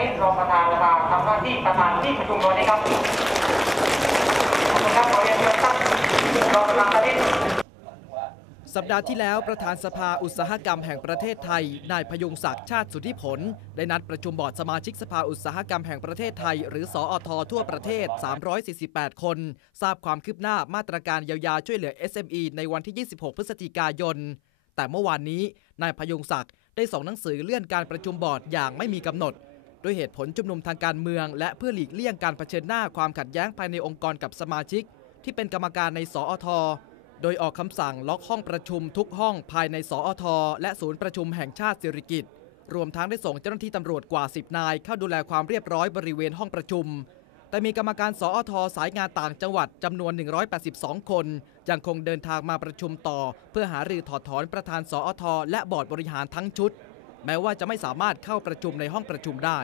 นิตรองประธานสภาทำหน้าที่ประธานที่ประชุมวันนี้ครับขอบคุณครับขอเรียนเชิญท่านรองประธานธนิตสัปดาห์ที่แล้วประธานสภาอุตสาหกรรมแห่งประเทศไทย นายพยุงศักดิ์ชาติสุทธิผล ได้นัดประชุมบอร์ดสมาชิกสภาอุตสาหกรรมแห่งประเทศไทย หรือสออททั่วประเทศ 348 คน ทราบความคืบหน้ามาตรการเยียวยาช่วยเหลือ SME ในวันที่ 26 พฤศจิกายน แต่เมื่อวานนี้นายพยุงศักดิ์ได้ส่งหนังสือเลื่อนการประชุมบอร์ดอย่างไม่มีกำหนด ด้วยเหตุผลชุมนุมทางการเมือง และเพื่อหลีกเลี่ยงการเผชิญหน้าความขัดแย้งภายในองค์กรกับสมาชิก ที่เป็นกรรมการในสอทโดยออกคำสั่งล็อกห้องประชุมทุกห้องภายในสอทและศูนย์ประชุมแห่งชาติสิริกิติ์รวมทั้งได้ส่งเจ้าหน้าที่ตำรวจกว่า 10 นาย เข้าดูแลความเรียบร้อยบริเวณห้องประชุม แต่มีกรรมการสอทสายงานต่างจังหวัดจำนวน 182 คน ยังคงเดินทางมาประชุมต่อ เพื่อหารือถอดถอนประธานสอทและบอร์ดบริหารทั้งชุด แม้ว่าจะไม่สามารถเข้าประชุมในห้องประชุมได้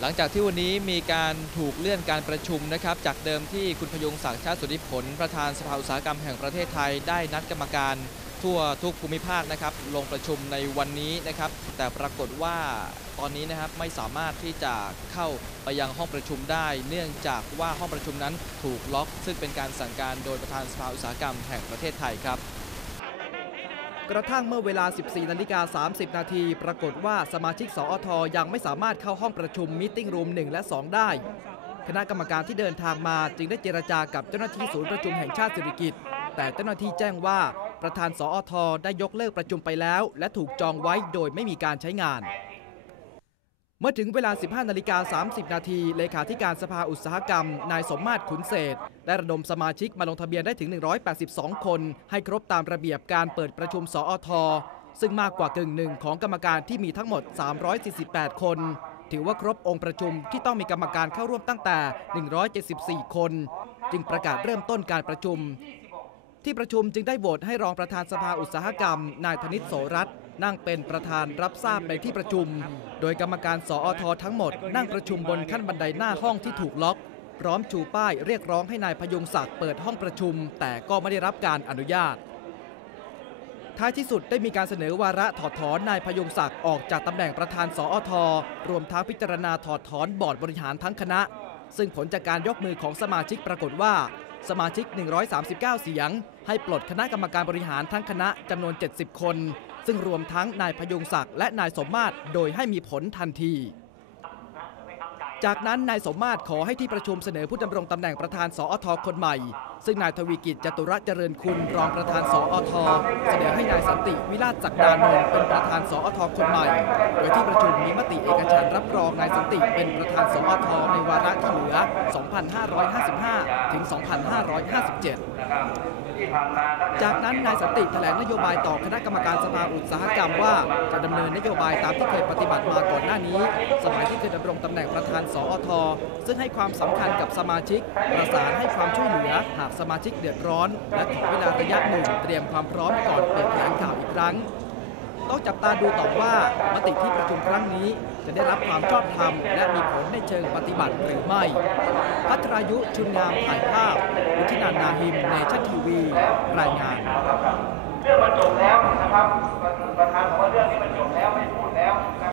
หลังจากที่วันนี้มีการถูกเลื่อนการประชุมนะครับ จากเดิมที่คุณพยุงศักดิ์ชาติสุธิผล ประธานสภาอุตสาหกรรมแห่งประเทศไทยได้นัดกรรมการทั่วทุกภูมิภาคนะครับลงประชุมในวันนี้นะครับ แต่ปรากฏว่าตอนนี้นะครับไม่สามารถที่จะเข้าไปยังห้องประชุมได้ เนื่องจากว่าห้องประชุมนั้นถูกล็อก ซึ่งเป็นการสั่งการโดยประธานสภาอุตสาหกรรมแห่งประเทศไทยครับ กระทั่งเมื่อเวลา 14นาฬิกา30 นาที ปรากฏว่าสมาชิกสอทยังไม่สามารถเข้าห้องประชุมมิ팅รูม 1 และ 2 ได้ คณะกรรมการที่เดินทางมาจึงได้เจรจากับเจ้าหน้าที่ศูนย์ประชุมแห่งชาติสิริกิติ์แต่เจ้าหน้าที่แจ้งว่าประธานสอทได้ยกเลิกประชุมไปแล้ว และถูกจองไว้โดยไม่มีการใช้งาน เมื่อถึงเวลา 15 นาฬิกา 30 นาที เลขาธิการสภาอุตสาหกรรม นายสมมาตรขุนเศษ ได้ระดมสมาชิกมาลงทะเบียนได้ถึง 182 คน ให้ครบตามระเบียบการเปิดประชุมสอทซึ่งมากกว่ากึ่งหนึ่งของกรรมการที่มีทั้งหมด 348 คน ถือว่าครบองค์ประชุมที่ต้องมีกรรมการเข้าร่วมตั้งแต่ 174 คน จึงประกาศเริ่มต้นการประชุม ที่ประชุมจึงได้โหวตให้รองประธานสภาอุตสาหกรรม นายธนิตโสรัตน์ นั่งเป็นประธานรับทราบในที่ประชุม โดยกรรมการสอททั้งหมด นั่งประชุมบนขั้นบันไดหน้าห้องที่ถูกล็อก พร้อมชูป้ายเรียกร้องให้นายพยุงศักดิ์เปิดห้องประชุม แต่ก็ไม่ได้รับการอนุญาต ท้ายที่สุดได้มีการเสนอวาระถอดถอนนายพยุงศักดิ์ออกจากตำแหน่งประธานสอทรวมทั้งพิจารณาถอดถอนบอร์ดบริหารทั้งคณะ ซึ่งผลจากการยกมือของสมาชิกปรากฏว่าสมาชิก 139 เสียง ให้ปลดคณะกรรมการบริหารทั้งคณะจำนวน 70 คน ซึ่งรวมทั้งนายพยุงศักดิ์และนายสมมาตรโดยให้มีผลทันที จากนั้นนายสมมาตรขอให้ที่ประชุมเสนอผู้ดำรงตำแหน่งประธานสอทคนใหม่ ซึ่งนายทวีกิจจตุระเจริญคุณรองประธานสอทเสนอให้นายสันติวิราชจักดานนท์เป็นประธานสอทคนใหม่ โดยที่ประชุมมีมติเอกฉันรับรองนายสันติเป็นประธานสอทในวาระที่เหลือ 2555 ถึง 2557 จากนั้นนายสันติแถลงนโยบายต่อคณะกรรมการสภาอุตสาหกรรมว่าจะดำเนินนโยบายตามที่เคยปฏิบัติมาก่อนหน้านี้ สมัยที่เคยดำรงตำแหน่งประธานสอท ซึ่งให้ความสำคัญกับสมาชิก ประสานให้ความช่วยเหลือ หากสมาชิกเดือดร้อน และขอเวลาระยะหนึ่งเตรียมความพร้อมก่อนเปิดแถลงข่าวอีกครั้งต้องจับตาดูต่อว่ามติที่ประชุมครั้งนี้ จะได้รับความชอบธรรม และมีผลในเชิงปฏิบัติหรือไม่ พัทรายุชุนงามถ่ายภาพวุฒินันาหิมเนชั่นทีวี รายงาน เรื่องมันจบแล้วนะครับประธานบอกว่าเรื่องนี้มันจบแล้วไม่พูดแล้ว